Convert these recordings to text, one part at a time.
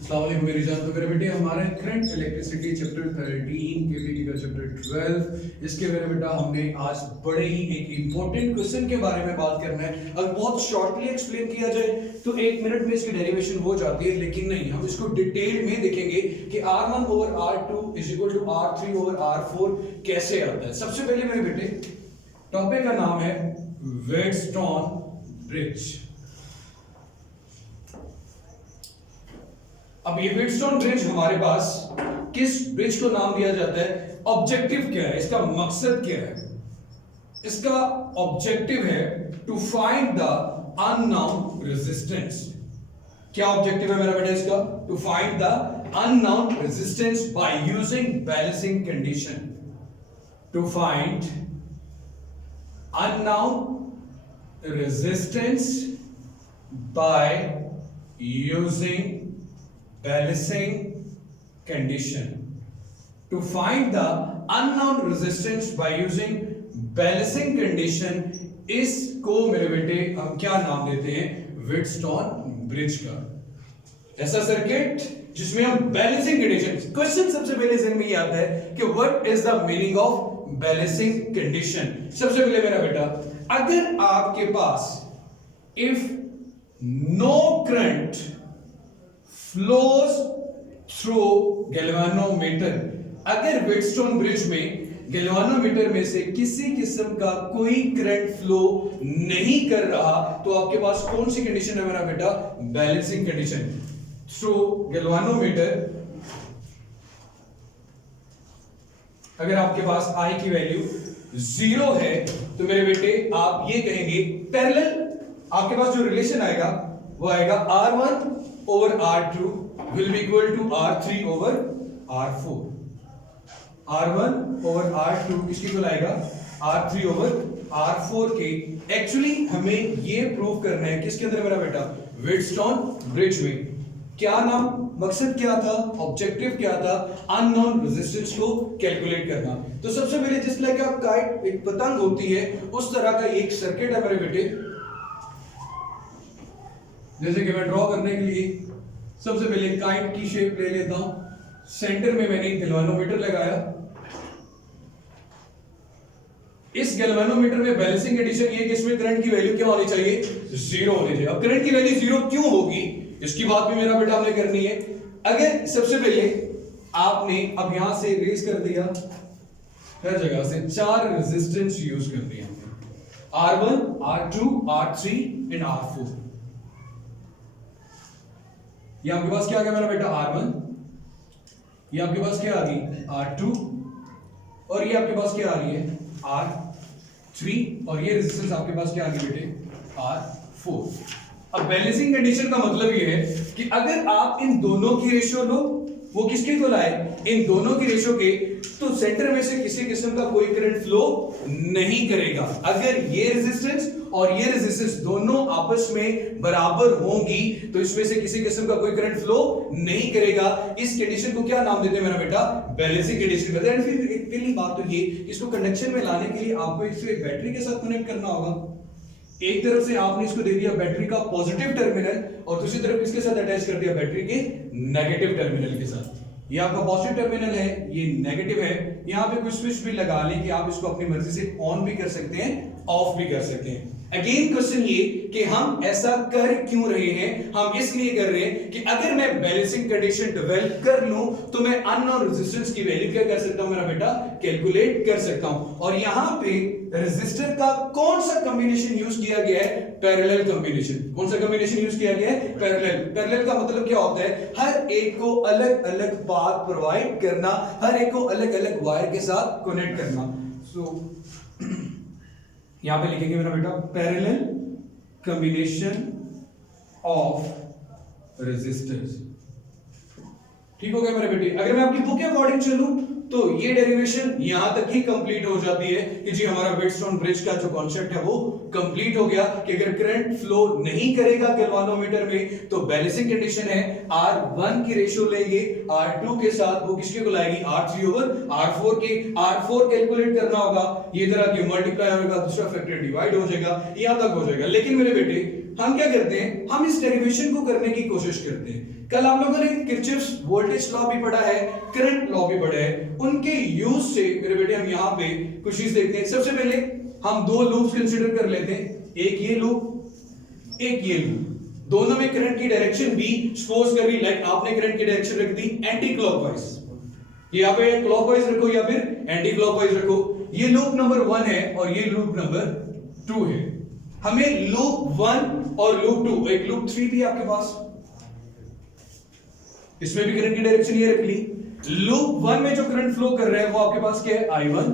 अस्सलाम वालेकुम मेरी जान। तो मेरे बेटे हमारे करंट इलेक्ट्रिसिटी चैप्टर 13 केवीटी का चैप्टर 12 इसके मेरे बेटा हमने आज बड़े ही एक इंपॉर्टेंट क्वेश्चन के बारे में बात करना है। अगर बहुत शॉर्टली एक्सप्लेन किया जाए तो 1 मिनट में इसकी डेरिवेशन हो जाती है, लेकिन नहीं, हम इसको डिटेल में देखेंगे कि R1 over R2 is equal to R3 over R4 कैसे आता है। सबसे पहले मेरे बेटे टॉपिक का नाम है वेडस्टोन ब्रिज। अब ये वेडस्टोन ब्रिज हमारे पास किस ब्रिज को नाम दिया जाता है, ऑब्जेक्टिव क्या है, इसका मकसद क्या है? इसका ऑब्जेक्टिव है to find the unknown resistance. क्या ऑब्जेक्टिव है मेरा बेटा इसका? To find the unknown resistance by using balancing condition. To find unknown resistance by using balancing condition. To find the unknown resistance by using balancing condition, इसको मेरे बेटे हम क्या नाम देते हैं? वेडस्टोन ब्रिज का। ऐसा सर्किट जिसमें हम बैलेंसिंग कंडीशन, क्वेश्चन सबसे पहले ज़हन में ये आता है कि what is the meaning of balancing condition. सबसे पहले मेरा बेटा, अगर आपके पास if no current flows through galvanometer, अगर वेडस्टोन ब्रिज में गैल्वानोमीटर में से किसी किस्म का कोई करंट फ्लो नहीं कर रहा, तो आपके पास कौन सी कंडीशन है मेरा बेटा? Balancing condition. थ्रू गैल्वानोमीटर अगर आपके पास I की वैल्यू 0 है तो मेरे बेटे आप ये कहेंगे पैरेलल, आपके पास जो रिलेशन आएगा वो आएगा R1 over R2 will be equal to R3 over R4। R1 over R2 किसकी इक्वल आएगा? R3 over R4 के। एक्चुअली हमें ये प्रूव करना है किसके अंदर मेरा बेटा? वेडस्टोन ब्रिज में। क्या नाम, मकसद क्या था, ऑब्जेक्टिव क्या था? अननोन रेजिस्टेंस को कैलकुलेट करना। तो सबसे पहले जिस तरह का काइट एक पतंग होती है उस तरह का एक सर्किट है मेरे बेटे। जैसे कि मैं ड्रॉ करने के लिए सबसे पहले काइट की शेप ले लेता हूं। सेंटर में मैंने एक गैल्वानोमीटर लगाया। इस गैल्वानोमीटर में बैलेंसिंग कंडीशन ये कि इसमें करंट की वैल्यू क्या होनी चाहिए? 0 होनी चाहिए। अब करंट की वैल्यू 0 क्यों होगी, इसकी बात भी मेरा बेटा हमने करनी है। अगर सबसे पहले आपने अब यहां से रेज कर दिया, हर जगह से 4 रेजिस्टेंस यूज कर दिया, R1 R2 R3 and R4। ये आपके पास क्या आ गया मेरा बेटा? R1, ये आपके पास क्या आ गई? R2, और ये आपके पास क्या आ रही है? R3, और ये रेजिस्टेंस आपके पास क्या आ गई बेटे? R4। अब बैलेंसिंग कंडीशन का मतलब ये है कि अगर आप इन दोनों की रेशियो लो, वो किसके को लाए? इन दोनों की रेशियो के, तो सेंटर में से किसी किस्म का कोई करंट फ्लो नहीं करेगा। अगर ये रेजिस्टेंस और ये रेजिस्टेंस दोनों आपस में बराबर होंगी तो इसमें से किसी किस्म का कोई करंट फ्लो नहीं करेगा। इस कंडीशन को क्या नाम देते हैं मेरा बेटा? बैलेंसिंग कंडीशन कहते हैं। फिर एक पहली बात तो ये, इसको कंडक्शन में लाने के लिए आपको इसे बैटरी के साथ कनेक्ट करना होगा। एक तरफ से आपने इसको दे दिया बैटरी का पॉजिटिव टर्मिनल और दूसरी तरफ इसके साथ अटैच कर दिया बैटरी के नेगेटिव टर्मिनल के साथ। ये आपका पॉजिटिव टर्मिनल है, ये नेगेटिव है। यहां पे कोई स्विच भी लगा लें कि आप इसको अपनी मर्जी से ऑन भी कर सकते हैं, ऑफ भी कर सकते हैं। अगेन क्वेश्चन ये कि हम ऐसा कर क्यों रहे हैं? हम इसलिए कर रहे हैं कि अगर मैं बैलेंसिंग कंडीशन डेवलप कर लूं तो मैं अननोन रेजिस्टेंस की वैल्यू क्या कर सकता हूं मेरा बेटा? कैलकुलेट कर सकता हूं। और यहां पे रेजिस्टर का कौन सा कॉम्बिनेशन यूज किया गया है? Parallel combination. कौन सा कॉम्बिनेशन यूज किया गया है? पैरेलल। पैरेलल का मतलब क्या होता है? हर एक को अलग अलग पाथ प्रोवाइड करना, हर एक को अलग अलग वायर के साथ कनेक्ट करना। सो यहां पे लिखेंगे मेरा बेटा पैरेलल कॉम्बिनेशन ऑफ रेजिस्टर्स। ठीक हो गया मेरे बेटे? अगर मैं आपकी बुक के अकॉर्डिंग चलूं तो ये डेरिवेशन यहां तक ही कंप्लीट हो जाती है कि जी हमारा वेडस्टोन ब्रिज का जो कॉन्सेप्ट है वो कंप्लीट हो गया कि अगर करंट फ्लो नहीं करेगा गैल्वानोमीटर में तो बैलेंसिंग कंडीशन है R1 की रेशियो लेंगे R2 के साथ, वो किसके को लाएगी? R3 ओवर R4 के। R4 कैलकुलेट करना होगा, ये तरह की मल्टीप्लाई होगा, दूसरा फैक्टर डिवाइड हो जाएगा, यहां तक हो जाएगा। लेकिन मेरे बेटे हम क्या करते हैं, हम इस डेरिवेशन को करने की कोशिश करते हैं। कल आप लोगों ने किरचॉफ्स वोल्टेज लॉ भी पढ़ा है, करंट लॉ भी पढ़ा है, उनके यूज से मेरे बेटे हम यहाँ पे कुछ चीज देखते हैं। सबसे पहले हम दो लूप्स कंसीडर कर लेते हैं, एक ये लूप, एक ये लूप, दोनों में करंट की डायरेक्शन भी सपोज कर रही, लाइक आपने करंट की डायरेक्शन रख दी एंटी क्लॉकवाइज, यहाँ पे क्लॉकवाइज रखो या फिर एंटी क्लॉकवाइज रखो। ये लूप नंबर 1 है और ये लूप नंबर 2 है। हमें लूप 1 और लूप 2, एक लूप 3 भी आपके पास, इसमें भी करंट की डायरेक्शन ये रख ली। लूप 1 में जो करंट फ्लो कर रहा है वो आपके पास क्या है, I1।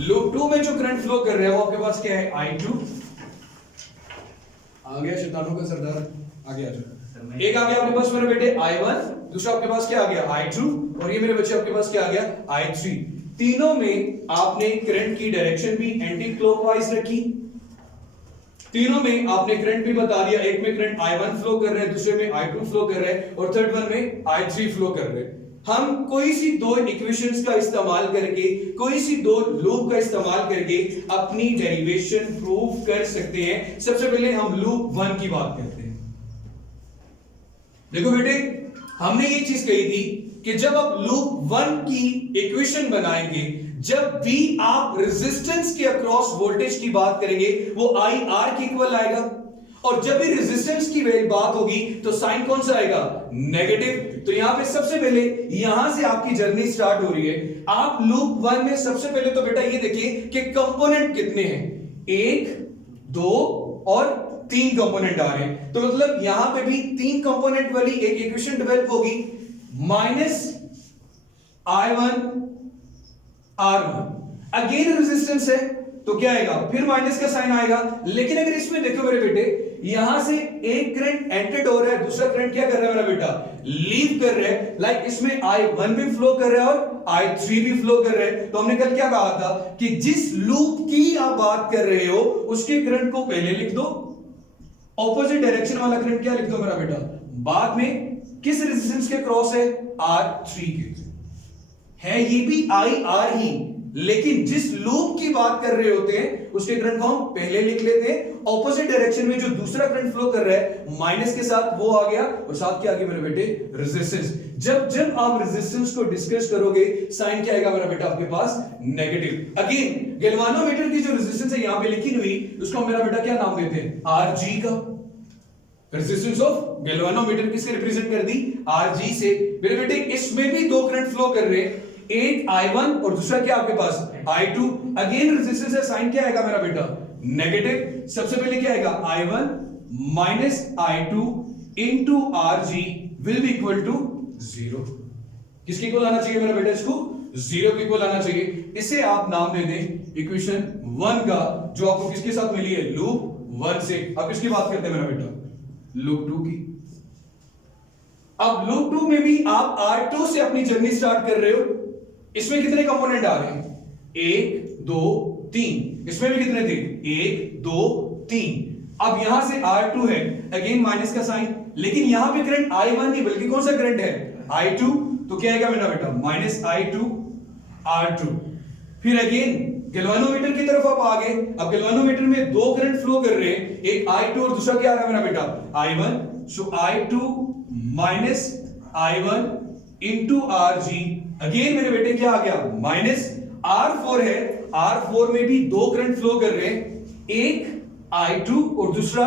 लूप 2 में जो करंट फ्लो कर रहा है वो आपके पास क्या है, I2। आ गया शैतानों का सरदार, आ गया। एक आ गया आपके पास मेरे बेटे I1, दूसरा आपके पास क्या आ गया, I2, और ये मेरे बच्चे आपके पास क्या आ गया, I3। तीनों में आपने करंट की डायरेक्शन भी एंटी क्लॉकवाइज रखी, तीनों में आपने करंट भी बता दिया, एक में करंट I1 फ्लो कर रहा है, दूसरे में I2 फ्लो कर रहा है, और थर्ड वन में I3 फ्लो कर रहा है। हम कोई सी दो इक्वेशंस का इस्तेमाल करके, कोई सी दो लूप का इस्तेमाल करके अपनी डेरिवेशन प्रूव कर सकते हैं। सबसे पहले हम लूप 1 की बात करते हैं। देखो बेटे, हमने ये चीज कही थी कि जब आप लूप 1 की इक्वेशन बनाएंगे, जब भी आप रेजिस्टेंस के अक्रॉस वोल्टेज की बात करेंगे वो IR के इक्वल आएगा, और जब भी रेजिस्टेंस की बात होगी तो साइन कौन सा आएगा, नेगेटिव। तो यहां पे सबसे पहले यहां से आपकी जर्नी स्टार्ट हो रही है। आप लूप 1 में सबसे पहले तो बेटा ये देखिए कि कंपोनेंट कितने हैं, 1 2 और 3 कंपोनेंट आ रहे हैं। तो मतलब यहां पे भी 3 कंपोनेंट वाली एक इक्वेशन डेवलप होगी, -I1 R1, अगेन रेजिस्टेंस है तो क्या आएगा, फिर माइनस का साइन आएगा। लेकिन अगर इसमें देखो मेरे बेटे, यहां से एक करंट एंटर हो रहा है, दूसरा करंट क्या कर रहा है मेरा बेटा, लीव कर रहा है। लाइक इसमें I1 भी फ्लो कर रहा है और I3 भी फ्लो कर रहा है। तो हमने कल क्या कहा था कि जिस लूप की आप बात कर रहे हो उसके करंट को पहले लिख दो, ऑपोजिट डायरेक्शन वाला करंट क्या लिख दो मेरा बेटा बाद में। किस रेजिस्टेंस के क्रॉस है, R3 के है, ये भी IR ही, लेकिन जिस लूप की बात कर रहे होते हैं उसके करंट को हम पहले लिख लेते हैं। ऑपोजिट डायरेक्शन में जो दूसरा करंट फ्लो कर रहा है माइनस के साथ वो आ गया, और साथ क्या आ गया मेरे बेटे, रेजिस्टेंस। जब आप रेजिस्टेंस को डिस्कस करोगे साइन क्या आएगा मेरा बेटा आपके पास, नेगेटिव। अगेन गैल्वानोमीटर की जो रेजिस्टेंस है यहां पे लिखी हुई, उसको मेरा बेटा क्या नाम देते हैं, RG का। रेजिस्टेंस ऑफ गैल्वानोमीटर किससे रिप्रेजेंट कर दी, RG से। मेरे बेटे इसमें भी दो करंट फ्लो कर रहे हैं, एक I1 और दूसरा क्या आपके पास, I2। अगेन रेजिस्टेंस है, साइन क्या आएगा मेरा बेटा, नेगेटिव। सबसे पहले क्या आएगा, I1 minus I2 into RG will be equal to 0। किसके इक्वल आना चाहिए मेरा बेटा, इसको 0 के इक्वल आना चाहिए। इसे आप नाम दे दें इक्वेशन 1 का, जो आपको किसके साथ मिली है, लूप 1 से। अब किसकी बात करते हैं मेरा बेटा, लूप 2 की। अब लूप 2 में भी आप R2 से अपनी जर्नी स्टार्ट कर रहे हो। इसमें कितने कंपोनेंट आ रहे हैं, 1 2 3। इसमें भी कितने थे, 1 2 3। अब यहां से R2 है, अगेन माइनस का साइन, लेकिन यहां पे करंट I1 नहीं बल्कि कौन सा करंट है, I2। तो क्या आएगा मेरा बेटा, माइनस I2 R2। फिर अगेन गैल्वानोमीटर की तरफ आप आ गए। अब गैल्वानोमीटर में दो करंट फ्लो कर रहे हैं, एक I2 और दूसरा क्या आ रहा है मेरा बेटा, I1। सो I2 minus I1 into RG। Again मेरे बेटे क्या आ गया, माइनस R4 है, R4 में भी दो करंट फ्लो कर रहे हैं, एक I2 और दूसरा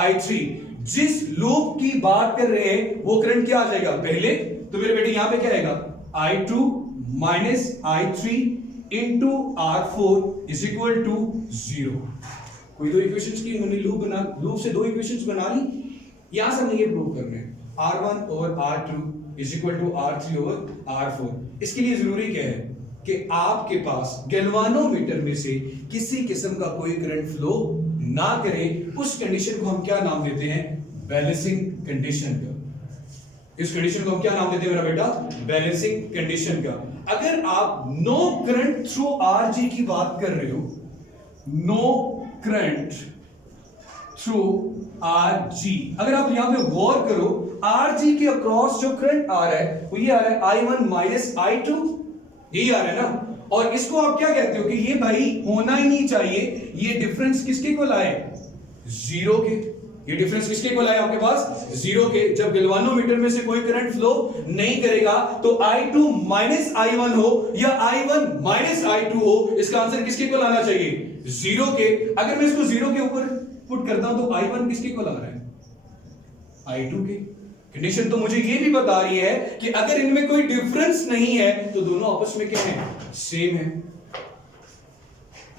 I3। जिस लूप की बात कर रहे हैं वो करंट क्या आ जाएगा पहले, तो मेरे बेटे यहां पे क्या आएगा, I2 minus I3 into R4 is equal to 0। कोई दो इक्वेशंस की हमने लूप से दो इक्वेशंस बना ली। यहां से हमने ये प्रूव करना है, R1 over R2 is equal to R3 over R4। इसके लिए जरूरी क्या है कि आपके पास गैल्वानोमीटर में से किसी किस्म का कोई करंट फ्लो ना करे। उस कंडीशन को हम क्या नाम देते हैं, बैलेंसिंग कंडीशन का। इस कंडीशन को हम क्या नाम देते हैं मेरा बेटा, बैलेंसिंग कंडीशन का। अगर आप नो करंट थ्रू RG की बात कर रहे हो, नो करंट थ्रू RG, अगर आप यहां पे गौर करो, RG के अक्रॉस जो करंट आ रहा है वो ये आ रहा है I1 माइनस I2, यही आ रहा है ना। और इसको आप क्या कहते हो कि ये भाई होना ही नहीं चाहिए, ये डिफरेंस किसके इक्वल आए, 0 के। ये डिफरेंस किसके इक्वल आया आपके पास? जीरो के। जब गैल्वानोमीटर में से कोई करंट फ्लो नहीं करेगा तो I2 माइनस I1 हो या I1 माइनस I2 हो, इसका आंसर किसके इक्वल आना चाहिए? जीरो के। अगर मैं इसको जीरो के ऊपर पुट करता हूं तो I1 किसके इक्वल आ रहा है? I2 के। कंडीशन तो मुझे ये भी बता रही है कि अगर इनमें कोई डिफरेंस नहीं है तो दोनों आपस में क्या है? सेम है।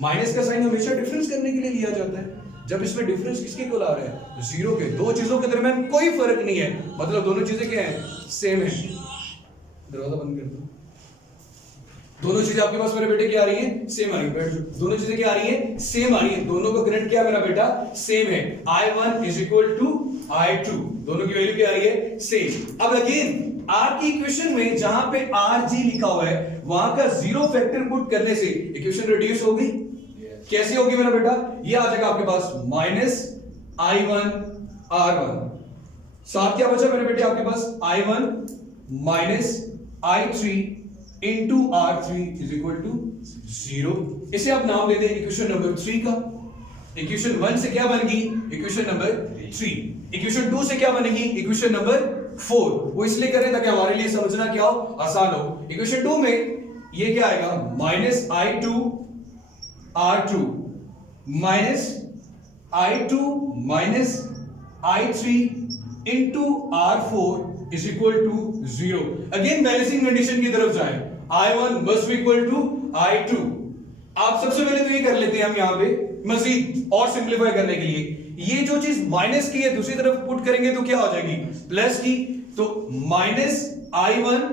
माइनस का साइन हमेशा डिफरेंस करने के लिए लिया जाता है। जब इसमें डिफरेंस किसके इक्वल आ रहा है? जीरो के। दो चीजों के दरमियान कोई फर्क नहीं है, मतलब दोनों चीजें क्या है? सेम है। दरवाजा बंद कर दो। दोनों चीजें आपके पास मेरे बेटे क्या आ रही है? सेम आ रही है। दोनों चीजें क्या आ रही है? सेम आ रही है। दोनों का करंट क्या मेरा बेटा? सेम है। I1 is equal to I2। दोनों की वैल्यू क्या आ रही है? सेम। अब अगेन आपकी इक्वेशन में जहां पे RG लिखा हुआ है वहां का जीरो फैक्टर पुट करने से इक्वेशन रिड्यूस होगी। कैसे होगी मेरा बेटा? ये आ जाएगा आपके पास माइनस I1 R1। साथ क्या बचा मेरे बेटे आपके पास? I1 minus I3 into R3 is equal to zero. इसे आप नाम दे दें इक्वेशन नंबर 3 का। इक्वेशन 1 से क्या बन गई? Equation number 3। इक्वेशन 2 से क्या बनेगी? Equation number 4। वो इसलिए कर रहे ताकि हमारे लिए समझना क्या हो? आसान हो। इक्वेशन 2 में ये क्या आएगा? Minus I2 R2 minus I2 minus I3 into R4 is equal to zero. Again balancing condition की तरफ जाए। I1 must be equal to I2। आप सबसे पहले तो ये कर लेते हैं हम यहां पे मजीद और सिंपलीफाई करने के लिए, ये जो चीज माइनस की है दूसरी तरफ पुट करेंगे तो क्या हो जाएगी? प्लस की। तो माइनस I1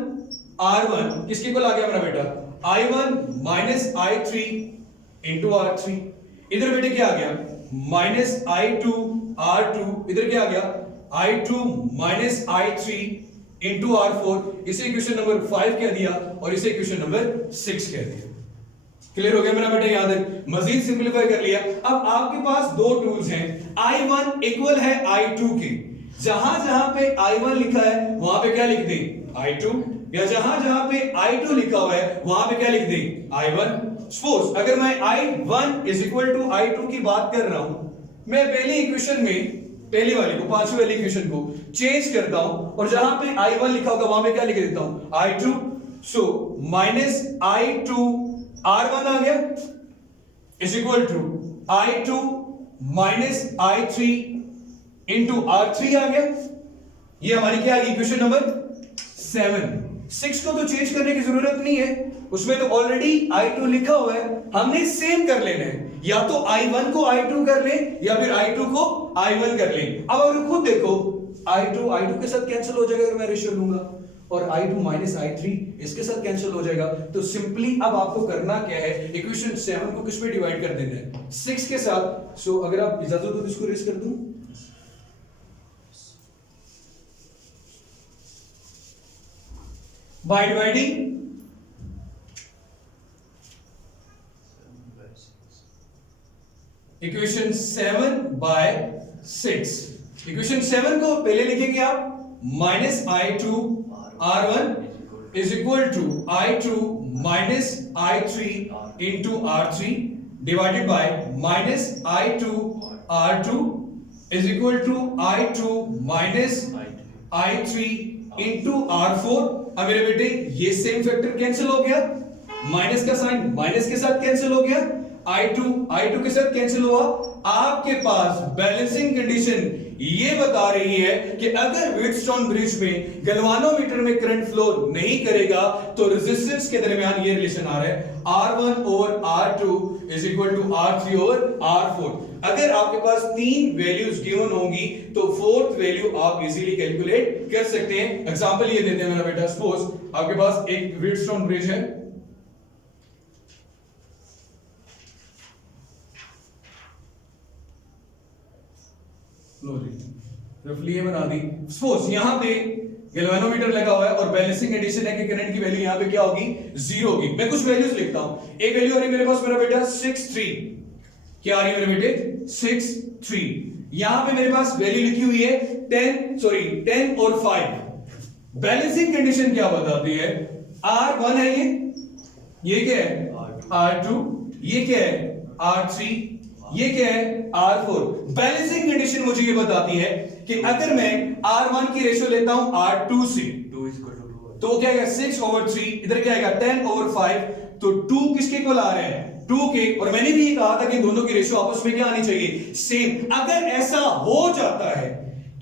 R1 किसके इक्वल आ गया मेरा बेटा? I1 minus I3 into R3। इधर बेटे क्या आ गया? Minus I2 R2। इधर क्या आ गया? I2 minus I3 into R4। इसे इक्वेशन नंबर 5 कह दिया और इसे इक्वेशन नंबर 6 कह दिया। क्लियर हो गया मेरा बेटा? याद है? मजीद सिंपलीफाई कर लिया। अब आपके पास दो टूल्स हैं। I1 इक्वल है I2 के। जहां जहां पे I1 लिखा है वहां पे क्या लिख दें? I2। या जहां जहां पे I2 लिखा हुआ है वहां पे क्या लिख दें? I1। सपोज अगर मैं I1 is equal to I2 की बात कर रहा हूं, मैं पहली इक्वेशन में पहली वाली को, पांचवी वाली इक्वेशन को चेंज करता हूं और जहां पे I1 लिखा होगा वहां पे क्या लिख देता हूं? I2। So minus I2 R1 आ गया is equal to I2 minus I3 into R3 आ गया। ये हमारी क्या आ गई? Equation number 7। 6 को तो चेंज करने की जरूरत नहीं है, उसमें तो ऑलरेडी I2 लिखा हुआ है। हमने सेम कर लेना है, या तो I1 को I2 कर लें या फिर I2 को I1 कर लें। अब अगर खुद देखो I2 के साथ कैंसिल हो जाएगा अगर मैं रेशियो लूंगा, और I2 माइनस I3 इसके साथ कैंसिल हो जाएगा। तो सिंपली अब आपको करना क्या है? इक्वेशन 7 को किस पे डिवाइड कर देना है? 6 के साथ। सो अगर आप इजाजत हो तो इसको रेस कर दूं। By dividing equation 7 by 6। Equation 7 को पहले लिखेंगे आप minus I2 R1 is equal to I2 minus I3 into R3 divided by minus I2 R2 is equal to I2 minus I3 into R4। अब मेरे बेटे ये सेम फैक्टर कैंसिल हो गया, माइनस का साइन माइनस के साथ कैंसिल हो गया, I2 के साथ कैंसिल हुआ। आपके पास बैलेंसिंग कंडीशन ये बता रही है कि अगर व्हीटस्टोन ब्रिज में गैल्वानोमीटर में करंट फ्लो नहीं करेगा तो रेजिस्टेंस के दरमियान ये रिलेशन आ रहा है R1 over R2 is equal to R3 over R4। अगर आपके पास तीन वैल्यूज गिवन होंगी तो फोर्थ वैल्यू आप इजीली कैलकुलेट कर सकते हैं। एग्जांपल ये देते हैं मेरा बेटा, सपोज आपके पास एक व्हीटस्टोन ब्रिज है, रफली ये बना दी। सपोज यहां पे गैल्वेनोमीटर लगा हुआ है और बैलेंसिंग कंडीशन है कि करंट की वैल्यू यहां पे क्या होगी? जीरो होगी। मैं कुछ वैल्यूज लिखता हूं। एक वैल्यू आ रही है मेरे पास मेरा बेटा 6.3। क्या आ रही है मेरे बेटे? 6.3। यहां पे मेरे पास वैल्यू लिखी हुई है 10 और 5। बैलेंसिंग कंडीशन क्या बताती है? R1 है, ये क्या है? R2। ये क्या है? R3। ये क्या है R4। बैलेंसिंग कंडीशन मुझे ये बताती है कि अगर मैं R1 की रेशियो लेता हूं R2 से, 2 तो क्या आएगा 6/3, इधर क्या आएगा 10/5, तो 2 किसके इक्वल आ रहा है 2 के। और मैंने भी ये कहा था कि दोनों की रेशियो आपस में क्या आनी चाहिए सेम। अगर ऐसा हो जाता है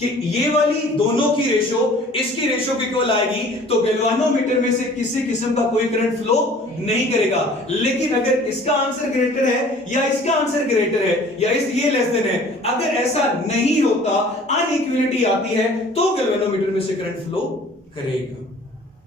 कि ये वाली दोनों की रेशियो इसकी रेशियो के इक्वल आएगी तो गैल्वानोमीटर में से किसी किस्म का कोई करंट फ्लो नहीं करेगा। लेकिन अगर इसका आंसर ग्रेटर है या इसका आंसर ग्रेटर है या ये लेस देन है, अगर ऐसा नहीं होता, अनइक्वलिटी आती है, तो गैल्वानोमीटर में से करंट फ्लो करेगा।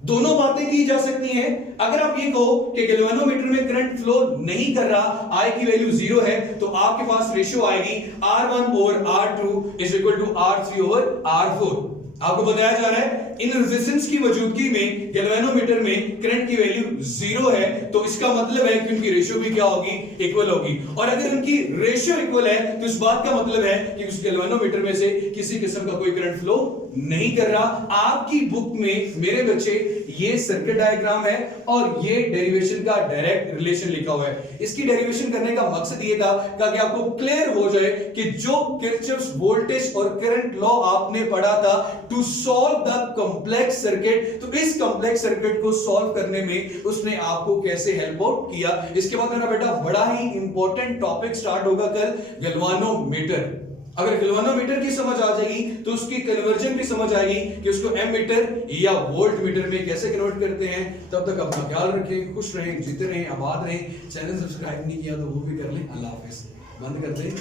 दोनों बातें की जा सकती हैं। अगर आप ये कहो कि गैल्वानोमीटर में करंट फ्लो नहीं कर रहा, I की वैल्यू 0 है, तो आपके पास रेशियो आएगी R1/R2 is equal to R3/R4। आपको बताया जा रहा है इन रेजिस्टेंस की मौजूदगी में गैल्वानोमीटर में करंट की वैल्यू 0 है, तो इसका मतलब है कि उनकी रेशियो भी क्या होगी इक्वल होगी। और अगर उनकी रेशियो इक्वल है तो इस बात का मतलब है कि उस गैल्वानोमीटर में से किसी किस्म का कोई करंट फ्लो नहीं कर रहा। आपकी बुक में मेरे बच्चे ये सर्किट डायग्राम है और ये डेरिवेशन का डायरेक्ट रिलेशन लिखा हुआ है। इसकी डेरिवेशन करने का मकसद ये था ताकि आपको क्लियर हो जाए कि जो किरचॉफ्स वोल्टेज और करंट लॉ आपने पढ़ा था to solve the complex circuit, तो इस कॉम्प्लेक्स सर्किट को सॉल्व करने में उसने आपको कैसे हेल्प आउट किया। इसके बाद मेरा बेटा बड़ा ही इंपॉर्टेंट टॉपिक स्टार्ट होगा कल, गैल्वानोमीटर। अगर गैल्वानोमीटर की समझ आ जाएगी तो उसकी कन्वर्जन भी समझ आएगी कि उसको एमीटर या वोल्ट मीटर में कैसे कन्वर्ट करते हैं। तब तक अपना ख्याल रखें, खुश रहें, जीते रहें, आबाद रहें। चैनल सब्सक्राइब नहीं किया तो वो भी कर लें। अल्लाह हाफिज। बंद कर दें।